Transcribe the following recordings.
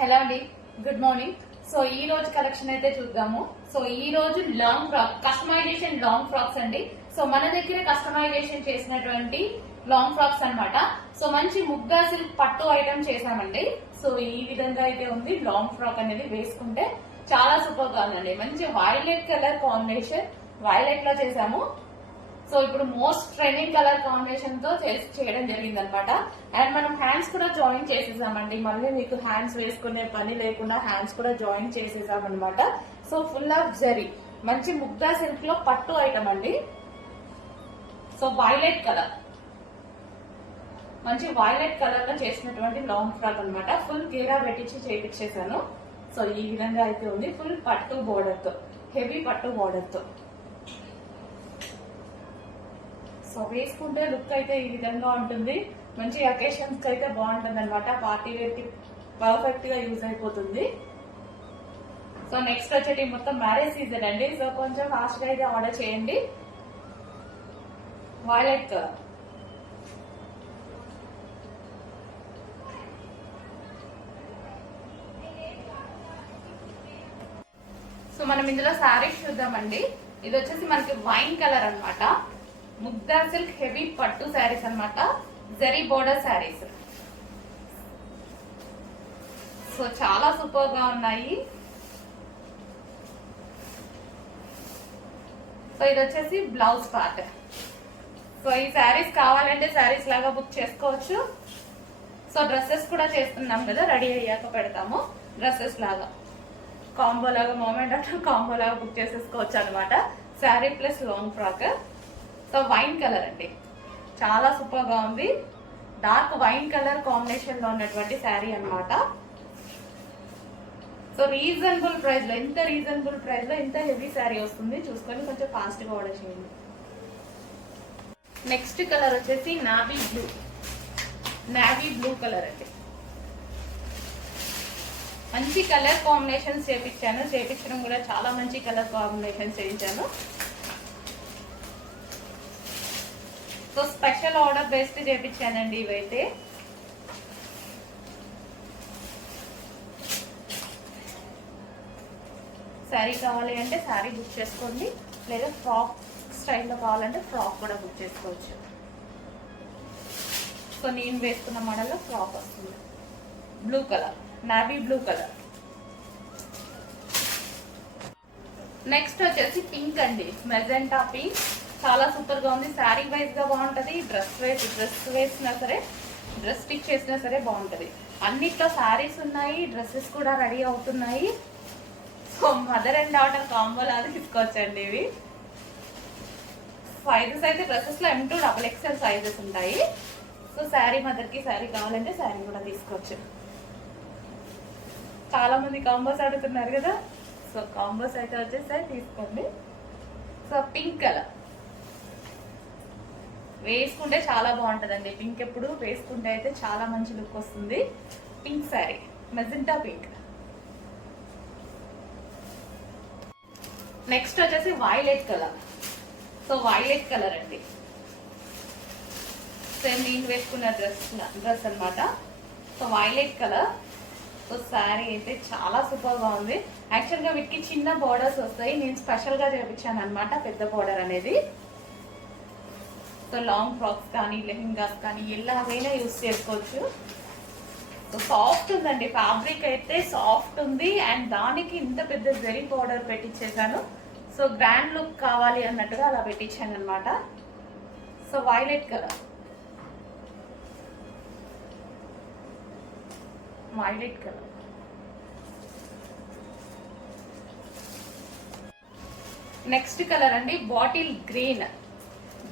Hello అండి, good morning. So ఈ రోజు కలెక్షన్ అయితే చూద్దాము. సో ఈ రోజు long frock customization long frocks అండి. సో మన దగ్గర కస్టమైజేషన్ చేసినటువంటి లాంగ్ ఫ్రాక్స్ అన్నమాట. సో మంచి ముగ్గా సిల్క్ పట్టు ఐటమ్ చేసామండి. సో ఈ విధంగా అయితే ఉంది. లాంగ్ ఫ్రాక్ అనేది వేసుకుంటే చాలా సూపర్ గా ఉందండి. మంచి వైలెట్ కలర్ కాంబినేషన్, వైలెట్ లో చేసాము. సో ఇప్పుడు మోస్ట్ ట్రెండింగ్ కలర్ కాంబినేషన్ తో చేయడం జరిగింది అనమాట. అండ్ మనం హ్యాండ్స్ కూడా జాయిన్ చేసేసామండి. మళ్ళీ మీకు హ్యాండ్స్ వేసుకునే పని లేకుండా హ్యాండ్స్ కూడా జాయిన్ చేసేసాం అనమాట. సో ఫుల్ ఆఫ్ జరీ, మంచి ముగ్గా సిల్క్ లో పట్టు ఐటమ్ అండి. సో వైలెట్ కలర్, మంచి వైలెట్ కలర్ లో చేసినటువంటి లాంగ్ ఫ్రాక్ అనమాట. ఫుల్ గేరా పెట్టించి చేపించేసాను. సో ఈ విధంగా అయితే ఉంది. ఫుల్ పట్టు బోర్డర్ తో, హెవీ పట్టు బోర్డర్ తో. సో వేసుకుంటే లుక్ అయితే ఈ విధంగా ఉంటుంది. మంచి అకేషన్స్ కి అయితే బాగుంటుంది అనమాట. పార్టీ వేర్ కి పర్ఫెక్ట్ గా యూజ్ అయిపోతుంది. సో నెక్స్ట్ వచ్చేటి మొత్తం మ్యారేజ్ సీజన్ అండి. సో కొంచెం ఫాస్ట్ గా అయితే ఆర్డర్ చేయండి. వైలెట్ కలర్, సో మనం ఇందులో శారీస్ చూద్దామండి. ఇది వచ్చేసి మనకి వైన్ కలర్ అనమాట. ముగ్దా సిల్క్ హెవీ పట్టు శారీస్ అనమాట. జరీ బోర్డర్ శారీస్. సో చాలా సూపర్ గా ఉన్నాయి. సో ఇది వచ్చేసి బ్లౌజ్ పార్ట్. సో ఈ శారీస్ కావాలంటే శారీస్ లాగా బుక్ చేసుకోవచ్చు. సో డ్రెస్సెస్ కూడా చేస్తున్నాం కదా, రెడీ అయ్యాక పెడతాము. డ్రెస్సెస్ లాగా కాంబో లాగా, మూమెంట్ అంటే కాంబో లాగా బుక్ చేసేసుకోవచ్చు అనమాట. Sari plus long frock. So wine colour అండి, చాలా సూపర్ గా ఉంది. డార్క్ వైన్ కలర్ కాంబినేషన్ లో ఉన్నటువంటి శారీ అనమాట. సో రీజనబుల్ ప్రైస్ లో, ఇంత రీజనబుల్ ప్రైస్ లో ఇంత హెవీ శారీ వస్తుంది. చూసుకొని కొంచెం ఫాస్ట్ గా ఆర్డర్ చేయండి. నెక్స్ట్ కలర్ వచ్చేసి navy blue, navy blue colour అండి. మంచి కలర్ కాంబినేషన్స్ చేపించడం కూడా చాలా మంచి కలర్ కాంబినేషన్స్ చేయించాను. సో స్పెషల్ ఆర్డర్ బేస్డ్ చేపించానండి ఇవైతే. శారీ కావాలి అంటే శారీ బుక్ చేసుకోండి, లేదా ఫ్రాక్ స్టైల్లో కావాలంటే ఫ్రాక్ కూడా బుక్ చేసుకోవచ్చు. సో నేను వేసుకున్న మోడల్లో ఫ్రాక్ వస్తుంది. Blue colour, navy blue colour. Next వచ్చేసి పింక్ అండి, మెజెంటా పింక్. చాలా సూపర్ గా ఉంది. శారీ వైజ్ గా బాగుంటది. డ్రెస్ వేసినా సరే, డ్రెస్ స్టిచ్ చేసినా సరే బాగుంటది. అన్నిట్లో శారీస్ ఉన్నాయి, డ్రెస్సెస్ కూడా రెడీ అవుతున్నాయి. So mother and daughter combo లాగా తీసుకోవచ్చండి ఇవి. సైజెస్ అయితే డ్రెస్సెస్ లో M2 XXL సైజెస్ ఉంటాయి. సో శారీ మదర్ కి శారీ కావాలంటే శారీ కూడా తీసుకోవచ్చు. చాలా మంది కాంబోస్ అడుగుతున్నారు కదా, సో కాంబోస్ అయితే వచ్చేసారి తీసుకోండి. సో పింక్ కలర్ వేసుకుంటే చాలా బాగుంటుందండి. పింక్ ఎప్పుడు వేసుకుంటే అయితే చాలా మంచి లుక్ వస్తుంది. Pink sari, magenta pink. Next వచ్చేసి violet colour. So violet colour అండి. సో నేను వేసుకున్న డ్రెస్ అనమాట. So violet colour. So sari అయితే చాలా సూపర్ గా ఉంది. యాక్చువల్ గా వీటికి చిన్న బోర్డర్స్ వస్తాయి. నేను స్పెషల్ గా చేపించాను అనమాట పెద్ద బోర్డర్ అనేది. సో లాంగ్ ఫ్రాక్స్ కానీ, లెహెంగాస్ కానీ ఎలాగైనా యూజ్ చేసుకోవచ్చు. సో సాఫ్ట్ ఉందండి, ఫ్యాబ్రిక్ అయితే సాఫ్ట్ ఉంది. అండ్ దానికి ఇంత పెద్ద జరీ బోర్డర్ పెట్టించేసాను. సో గ్రాండ్ లుక్ కావాలి అన్నట్టుగా అలా పెట్టించాను అనమాట. So violet colour, violet colour. Next colour అండి bottle green,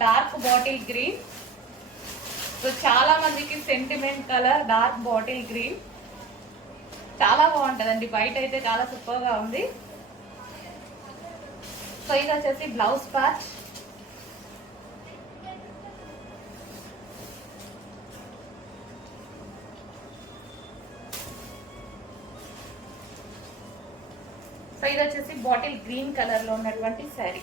dark bottle green. So చాలా మందికి sentiment colour dark bottle green. చాలా బాగుంటుందండి. బయట అయితే చాలా సూపర్ గా ఉంది. సో ఇది వచ్చేసి బ్లౌజ్ పార్ట్. సో ఇది వచ్చేసి బాటిల్ గ్రీన్ కలర్ లో ఉన్నటువంటి sari.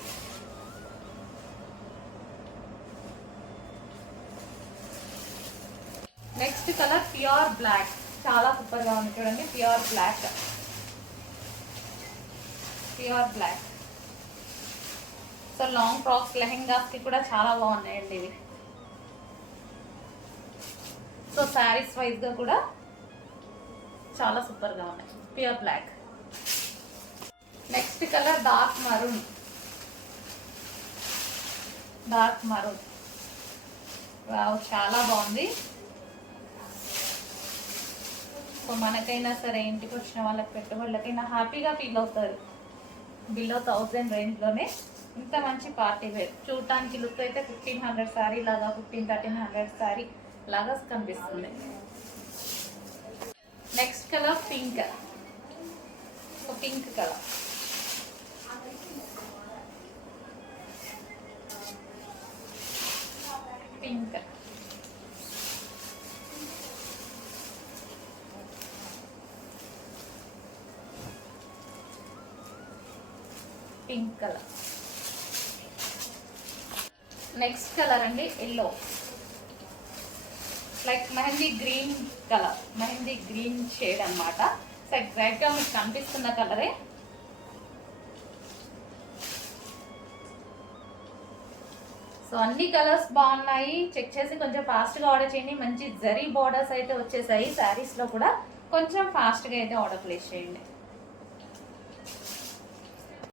Next colour pure black. చాలా సూపర్ గా ఉంది చూడండి. Pure black, pure black. So long frocks lehengas కి కూడా చాలా బాగున్నాయండి ఇవి. సో శారీస్ వైజ్ గా కూడా చాలా సూపర్ గా ఉన్నాయి. Pure black. Next colour dark maroon, dark maroon. Wow, చాలా బాగుంది. సో మనకైనా సరే, ఇంటికి వచ్చిన వాళ్ళకి, పెట్టుబడులకైనా హ్యాపీగా ఫీల్ అవుతారు. బిలో 1000 రేంజ్లోనే ఇంత మంచి పార్టీ వేర్. చూడటానికి లుక్ అయితే 1500 శారీ లాగా, 1300 శారీ లాగా కనిపిస్తుంది. Next colour pink, pink colour. Pink, pink colour. Next colour అండి yellow, like mehndi green colour, mehndi green shade అన్నమాట. సో ఎగ్జాక్ట్ గా మీకు కనిపిస్తున్న కలరే. సో అన్ని కలర్స్ బాగున్నాయి. చెక్ చేసి కొంచెం ఫాస్ట్ గా ఆర్డర్ చేయండి. మంచి జరీ బోర్డర్స్ అయితే వచ్చేసాయి శారీస్ లో కూడా. కొంచెం ఫాస్ట్ గా అయితే ఆర్డర్ ప్లేస్ చేయండి.